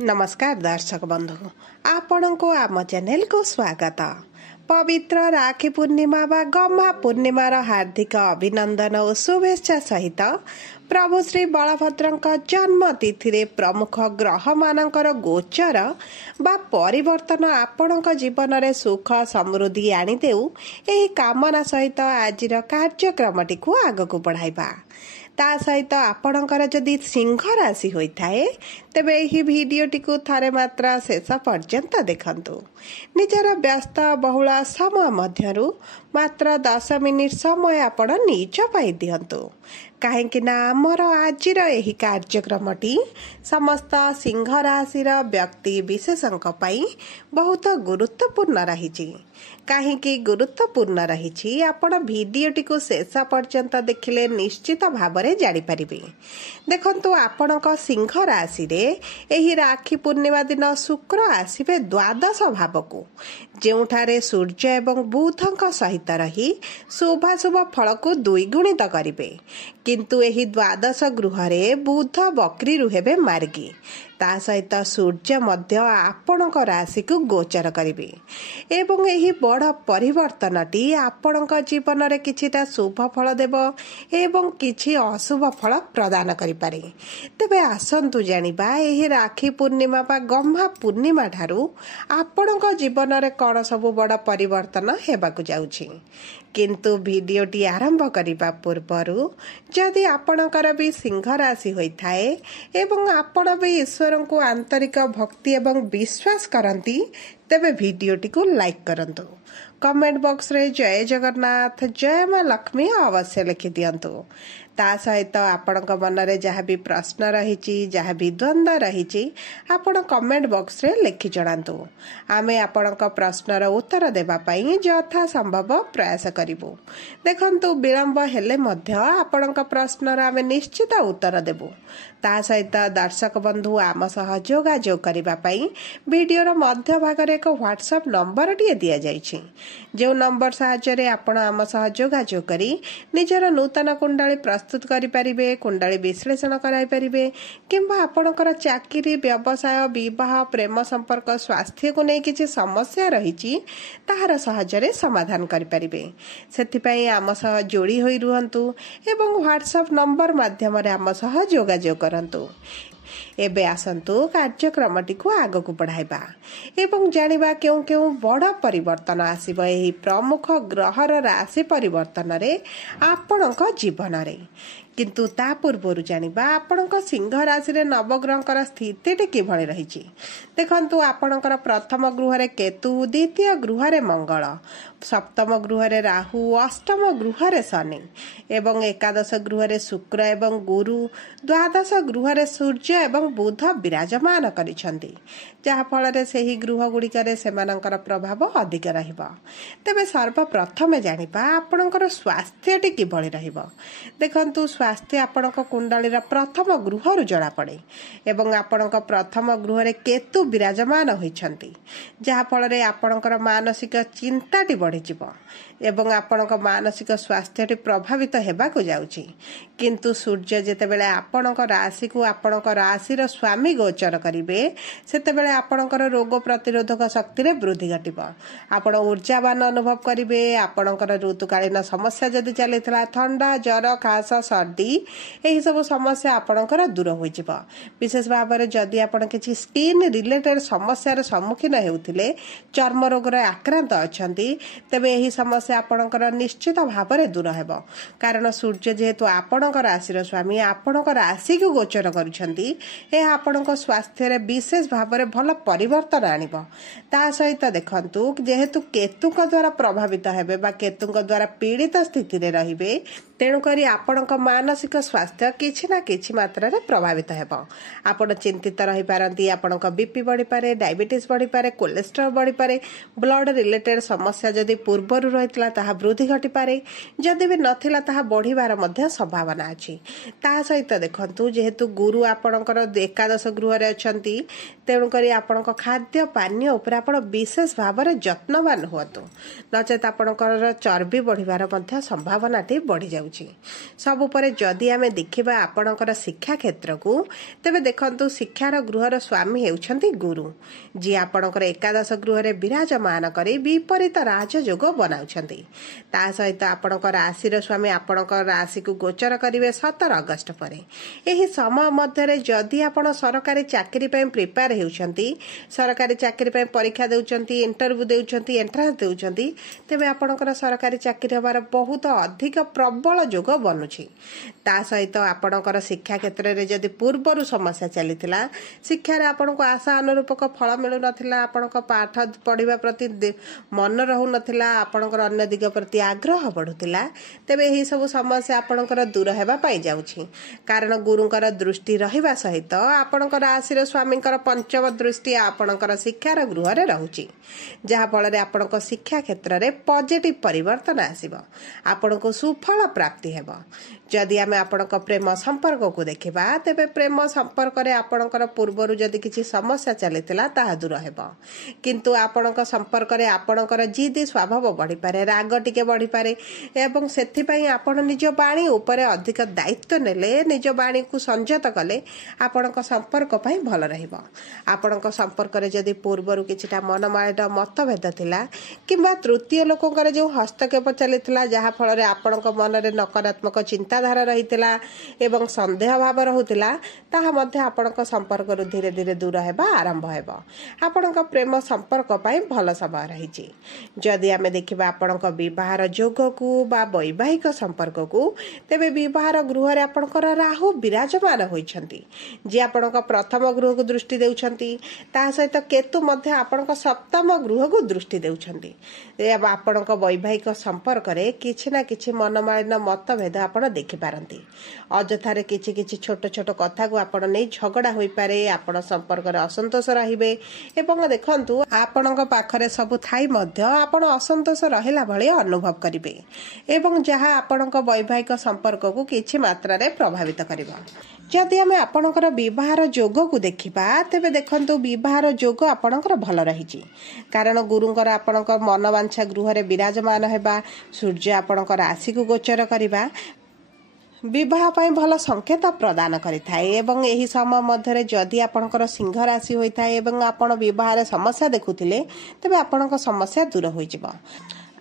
नमस्कार दर्शक बंधु आपण को आम चैनल को स्वागत। पवित्र राखी पूर्णिमा व गम्हा पूर्णिमार हार्दिक अभिनंदन और शुभेच्छा सहित प्रभु श्री बलभद्र जन्म तिथि प्रमुख ग्रह मानकर गोचर बा परिवर्तन आपण जीवन में सुख समृद्धि आनिदेऊ यही कामना सहित आज कार्यक्रमटी को आग को बढ़ाइबा। ता सहित आपणकर जदि सिंह राशि होता है तेबे यही भिडियोटी को थारे मात्रा शेष पर्यंत देखंतु। निजर व्यस्त बहुल समय मध्यरु मात्र 10 मिनिट समय आपण निज पाई दियंतु काहेकि ना आमर आजिर एही कार्यक्रमटी समस्त सिंह राशि व्यक्ति विशेषक पाई बहुत गुरुत्वपूर्ण रही। काहींकि गुरुत्वपूर्ण रही आपण भिडियोटी को शेष पर्यंत देखिले निश्चित भावरे जानि परिबे। देखंतु आपणक सिंह राशि रे एही राखी पूर्णिमा दिन शुक्र आसिबे द्वादश भाव को, जेउठारे सूर्य एवं बुधक सहित रही शुभाशुभ फल को द्विगुणित करिबे। किंतु एही द्वादश गृह रे बुध बकरी रुहेबे मार्गी, ता सहित सूर्य मध्य आपणक राशि को गोचर करिबे एवं एही बड़ परिवर्तनटी आपणक जीवन रे किछिटा शुभ फल देव एवं किछि अशुभ फल प्रदान करि पारे। तेबे आसंतु जानिबा एही राखी पूर्णिमा बा गम्हा पूर्णिमा ठारू आपणक जीवन रे कोन सब बड़ परिवर्तन हेबाकु जाउछि। किंतु भिडियोटी आरंभ करिबा पूर्वरु जदि आपणकर भी सिंह राशि होइथाए एवं आपण भी ईश्वर को आंतरिक भक्ति एवं विश्वास करती तेबे भिडियोटी को लाइक करंतु। कमेंट बॉक्स रे जय जगन्नाथ जय मां लक्ष्मी अवश्य लिखि दियंतु। ता सहित आपणक मन रे जहाँ भी प्रश्न रही जहाँ भी द्वंद्व रही आपण कमेंट बॉक्स रे लिखि जणांतु। आमे आपणक प्रश्नर उत्तर देबा पई यथा संभव प्रयास करिबु। देखंतु विलंब हेले मध्य आपणक प्रश्नर आमे निश्चित उत्तर देबु। ता सहित दर्शक बंधु आम सह जोगाजोग करिबा पई वीडियोर मध्य भाग रे एक व्हाट्सएप नंबर टिए दिया जाइछि। जो नंबर सहायता आपण आम सह जोगाजोग करी निजर नूतन कुंडली प्रस्तुत करि परिबे, कुंडली विश्लेषण कराई परिबे किंबा आपणकर चाकरी व्यवसाय विवाह प्रेम संपर्क स्वास्थ्य को नै किछि समस्या रहिछि ताहार सहजरे समाधान करि परिबे। सेथि पई आम सह जोड़ी होई रुहंतु एवं व्हाट्सएप नंबर माध्यम रे आम सह जोगाजोग करंतु। एबे आसंतु कार्यक्रमटी को आग को बढ़ाइबा एवं जानिबा केउ केउ बड़ परिवर्तन आसीबो एही प्रमुख ग्रहर राशि परिवर्तन रे आपणक जीवन रे। किंतु ता पूर्वरु जानिबा आपणक सिंह राशि रे नवग्रहकर स्थिति किभଳି रहिछि। देखंतु आपणकर प्रथम गृह रे केतु, द्वितीय गृह रे मंगल, सप्तम गृह रे राहु, अष्टम गृह रे शनि एवं एकादश गृह रे शुक्र एवं गुरु, द्वादश गृह रे सूर्य एवं बुध विराजमान करिसंती, जहा फल रे सेही गृह गुड़िकरे सेमानकर प्रभाव अधिक रहिबो। तेबे सर्वप्रथम जानिबा आपणकर स्वास्थ्यटी किभଳି रहिबो। देखंतु स्वास्थ्य आपणक कुंडलीर प्रथम गृह जणा पड़े एवं आपणक प्रथम गृह रे केतु विराजमान होइछंती, जहा फल रे आपणकर मानसिक चिंताटी बढ़ी जिवो एवं आपणक मानसिक स्वास्थ्यटी प्रभावित हेबाकु जाउछि। किंतु सूर्य जेतेबेले आपणक राशि को आपणक राशिर स्वामी गोचर करिवे सेतेबेले आपणकर रोग प्रतिरोधक शक्ति रे वृद्धि घटिबो। आपण ऊर्जावान अनुभव करिवे। आपणकर ऋतुकालीन समस्या जदि चलितला ठंडा जर खास सर्दी एही सब समस्या आपणकर दूर होई जिवो। विशेष भाव में जदि आपण किछि स्किन रिलेटेड समस्यार सम्मुखीन हेउथिले, चर्म रोग रे आक्रांत अछंती, तेबे एही समस्या आपणकर निश्चित भाव में दूर हेबो। कारण सूर्य जेहेतु आपणक राशिर स्वामी आपणक राशि को गोचर करुछंती, ए आपणक स्वास्थ्य रे विशेष भाव में भल परिवर्तन आनिबो। ता सहित देखंतु जेहेतु केतुक द्वारा प्रभावित हेबे बा केतुक द्वारा पीड़ित स्थिति रे रहिबे, तेणु करी आपणक मानसिक स्वास्थ्य किछि ना किछि मात्रा रे प्रभावित हेबो। आपण चिंतित रही पारंती, आपणक बीपी बढ़ी पारे, डायबिटीज बढ़ी पारे, कोलेस्ट्रॉल बढ़ी पारे, ब्लड रिलेटेड समस्या जदि पूर्वरु रहितला नथिला ताहा वृद्धि घटिपारे जदि भी नथिला ताहा बढ़िबार मध्य संभावना अछि। ता सहित देखंतु जेहेतु गुरु आपणकर एकादश गृह रे अछंती तेणु करी आपणक खाद्य पानीय उपर आपण विशेष भाव में जत्नवान हुअतु नचेत आपणकर चर्बी बढ़िबार मध्य संभावनाटी बढ़ी जाउछि। सब उपरे जदि आमे देखिबा आपणकर शिक्षा क्षेत्र को तेबे देखंतु शिक्षार गृहर स्वामी हेउछंती गुरु जी आपणकर एकादश गृह रे विराजमान करी विपरीत राजयोग बनाउछंती। ता सहित आपणकर राशि स्वामी आपणकर राशि को गोचर करिवे 17 अगस्त परे। एही समय मध्य जदि आपण सरकारी चाकरी पय प्रिपेयर हेउछंती सरकारी चाकरी पय परीक्षा देउछंती इंटरव्यू देउछंती एंट्रांस देउछंती तेबे आपणकर सरकारी चाकरी हबार बहुत अधिक प्रबल योग बनुछि। ता सहित आपणकर शिक्षा क्षेत्र रे जदि पूर्वरु समस्या चलीथिला शिक्षा रे आपणको आशा अनुरूपक फल मिलु नथिला आपणक पाठ पढ़िबा प्रति मन रहु नथिला आपणकर अन्य दिग प्रति आग्रह बढ़ुथिला तेबे एही सब समस्या आपणकर दूर हेबा पाई जाउछि। कारण गुरुंकर दृष्टि रहिबा सहित आपणकर राशि स्वामींकर पंचम दृष्टि आपणकर शिक्षार गृह रे रहुछि जहा फल रे आपणक शिक्षा क्षेत्र रे पॉजिटिव परिवर्तन आसीबो आपणको सुफल प्राप्ति हेबो। जदि आमे आपणक प्रेम संपर्क को देखिबा तेबे प्रेम संपर्क रे आपणकर पूर्वरु जदि किछि समस्या चलिथिला ताहा दूर हेबो किंतु आपणक संपर्क रे आपणकर जिद स्वभाव बढ़ी पारे राग टिके बढ़ी पारे एवं सेथि पई आपण निज बाणी ऊपर अधिक दायित्व नेले निज बाणी को संयत कले आपणक संपर्क पई भल रहिबो। आपणक संपर्क रे जदि पूर्वरु किछिटा मनमायड मतभेद थिला किंबा तृतीय लोकंकर जो हस्तक्षेप चलिथिला जहा फल रे आपणक मन रे नकारात्मक चिंताधारा रहिथिला एवं संदेह भाव रहुथिला ताहा मध्ये आपणक संपर्क रु धीरे धीरे दूर हेबा आरंभ हेबो। आपणक प्रेम संपर्क पई भल समय रहिछि। जदि आमे देखिबा आपणक विवाहर योग को बा वैवाहिक संपर्क को तेबे विवाहर गृह रे आपणकर राहु विराजमान होइछंती जे आपणक प्रथम गृह को दृष्टि देउछंती ता सहित केतु मध्ये आपणक सप्तम गृह को दृष्टि देउछंती। आपणक वैवाहिक संपर्क रे किछि ना किछि मनमालिन्य मतभेद आपण देखि पारंती अजथारे किछि किछि छोट छोट कथा को आपण नै झगड़ा होई पारे आपण संपर्क रे असंतोष रहिबे एवं देखंतु आपणक पाखरे सब थाई मध्ये आपण असंतोष रहिला भଳି अनुभव करिवे एवं जहा आपणक वैवाहिक संपर्क को किछि मात्रा रे प्रभावित करिवो। जदि आमे आपणकर विवाहर योग को देखिबा तेबे देखंतु विवाहर योग आपणकर भल रहिछि कारण गुरुंकर आपणकर मनवांछा गृह रे विराजमान हेबा सूर्य आपणकर राशि को गोचर करिबा विवाह पाई भल संकेत प्रदान करिथाए एवं एही समय मध्यरे जदि आपणकर सिंह राशि होइथाए एवं आपण विवाह रे समस्या देखुथिले तेबे आपणक समस्या दूर होई जिवो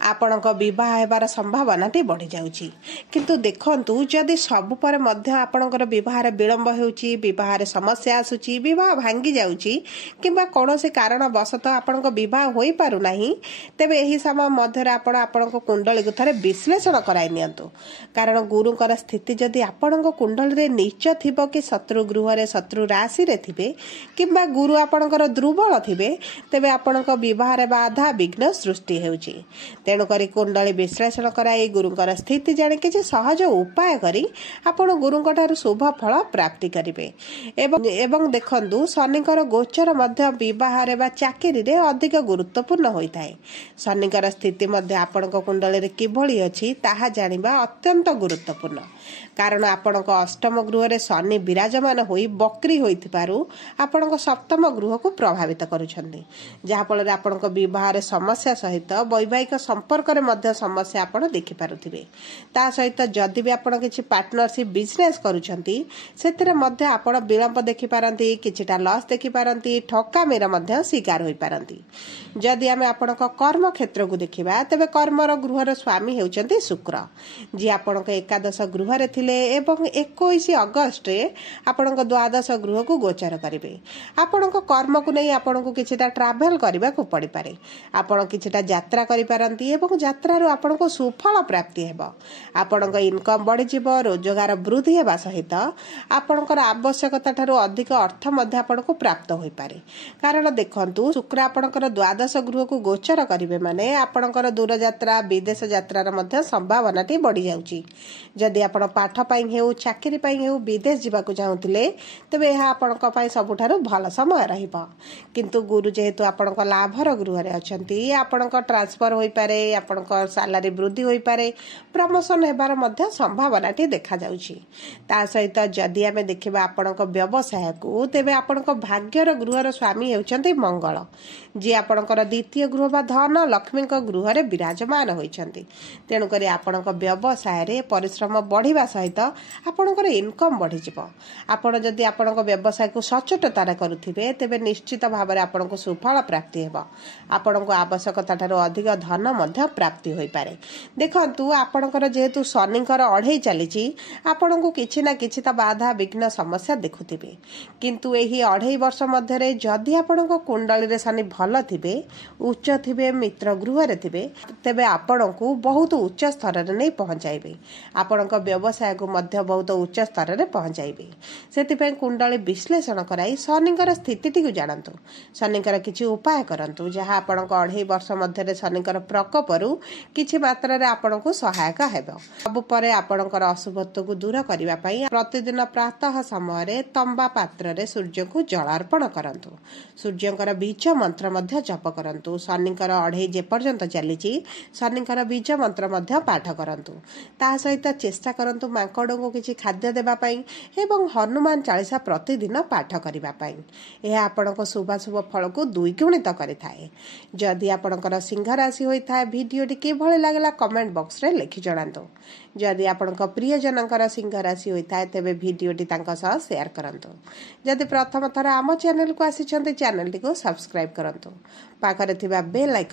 आपणक विवाह हेबार संभावनाटी बढ़ी जाउछि। किंतु देखंतु जदि सब पर मध्य आपणकर विवाह रे विलंब हेउछि विवाह रे समस्या आसुछि विवाह भांगी जाउछि किंबा कोनोसे कारण वशत आपणक विवाह होई पारु नाही तेबे एही समय मध्य रे आपणक कुंडली को थरे विश्लेषण कराई नियंतु कारण गुरुकर स्थिति जदि आपणक कुंडली रे नीच थिबो कि शत्रु गृह रे शत्रु राशि रे थिबे किंबा गुरु आपणकर दुर्बल थिबे तेबे आपणक विवाह रे बाधा विघ्न सृष्टि हेउछि। तेणुकरी कुंडली विश्लेषण कराई गुरुंकर स्थिति जाने किछि सहज उपाय करी आपण गुरुंक ठारू शुभ फल प्राप्ति करिवे एवं देखंतु शनिकर गोचर मध्य विवाह रे बा चाकरी रे अधिक गुरुत्वपूर्ण होइथाय। शनिकर स्थिति मध्य आपणक कुंडली रे किभଳି अछि ताहा जानिबा अत्यंत गुरुत्वपूर्ण कारण आपणक अष्टम गृह रे शनि विराजमान होई बक्री होइथिबारु आपणक सप्तम गृह को प्रभावित करूछन्ती जहा फल रे आपणक विवाह रे समस्या सहित वैवाहिक संपर्क रे मध्य समस्या आपण देखि पारुथिबे। ता सहित जदि भी आपण किछि पार्टनरशिप बिजनेस करूछन्ती सेतरे मध्य आपण विलंब देखि पारंती किछिटा लॉस देखि पारंती ठकामीर मध्य शिकार होई पारंती। जदि आमे आपणक कर्म क्षेत्र को देखिबा तबे कर्मर गृहर स्वामी हेउचन्ती शुक्र जे आपणक एकादश गृह रे थिले एवं 21 अगस्त रे आपणक द्वादश गृह को गोचर करिवे। आपणक कर्म को नै आपणक किछिटा ट्रैवल करबा को पड़ी पारे आपण किछिटा यात्रा करि पारंती एवं यात्रार आपनको सुफल प्राप्ति हेबो आपणक इनकम बढ़ी जिवो रोजगार वृद्धि हेबा सहित आपणकर आवश्यकता ठारू अधिक अर्थ मध्य आपनको प्राप्त होई पारे कारण देखंतु शुक्र आपणकर द्वादश गृह को गोचर करिवे माने आपणकर दूर यात्रा विदेश यात्रार मध्य संभावनाटी बढ़ी जाउची। जदि आपण पाठ पई हेउ चाकरी पई हेउ विदेश जिबा को चाहुतिले तबे एहा आपणक पई सबुठारू भल समय रहिबो किंतु गुरु जेहेतु आपणक लाभर गृह रे अछंती आपणक ट्रांसफर होई पारे पारे आपणकर सालारी वृद्धि होई पारे प्रमोशन हेबार मध्य संभावनाटी देखा जाउछि। ता सहित जदि आमे देखिबा आपणक व्यवसाय को तेबे आपणक भाग्यर गृहर स्वामी हेउचंती मंगल जे आपणकर द्वितीय गृह बा धन लक्ष्मी गृह रे विराजमान होइछंती। तेणु करी आपणक व्यवसाय रे परिश्रम बढ़िबा सहित आपणकर इनकम बढ़ी जिवो। आपण जदि आपणक व्यवसाय को सचोटतार करुथिबे तेबे निश्चित भाव में आपणक सुफल प्राप्ति हेबो। आपणक आवश्यकता ठारो अधिक धन मध्य प्राप्ति होई पारे। देखंतु आपणकर जेहेतु शनिकर अढ़ई चलीची आपणक किछि ना किछि त बाधा विघ्न समस्या देखुथिबे, किंतु एही अढ़ई वर्ष मध्य रे जदि आपणक कुंडली रे शनि भल थिबे उच्च थिबे मित्र गृह रे थिबे तेबे आपणकू बहुत उच्च स्तर रे नै पहुंचाइबे। आपणक व्यवसाय को मध्य बहुत उच्च स्तर रे पहुंचाइबे। सेतिपय कुंडली विश्लेषण कराई शनिकर स्थिति को जानतु। शनिकर किछि उपाय करंतु जहाँ आपणक अढ़ई वर्ष मध्य शनिकर प्रकोपरू किछि मात्रा रे आपणकू सहायक हेबो। सब परे आपणकर अशुभत्व को दूर करिवा पई प्रतिदिन प्रातः समय रे तंबा पात्र रे सूर्य को जल अर्पण करंतु। सूर्यकर बीज मंत्र मध्य जप करंतु। शनिकर अढ़ई जे पर्यंत चलीची शनिकर बीज मंत्र मध्य पाठ करंतु। ता सहित चेष्टा करंतु मांकड़ को किछि खाद्य देबा पई एवं हनुमान चालीसा प्रतिदिन पाठ करिबा पई। यह आपणक शुभाशुभ फल को द्विगुणित करिथाए। जदि आपणकर सिंह राशि होइथाए वीडियोटी किभଳି लागला कमेंट बॉक्स रे लिखि जणांतु। जदि आपणक प्रियजनकर सिंह राशि होइथाए तेबे वीडियोटी तांका सह शेयर करंतु। जदि प्रथम थर आम चैनल को आसिछन्ते चैनल को सब्सक्राइब करंतु। पाखरे थिबा बेल आइकन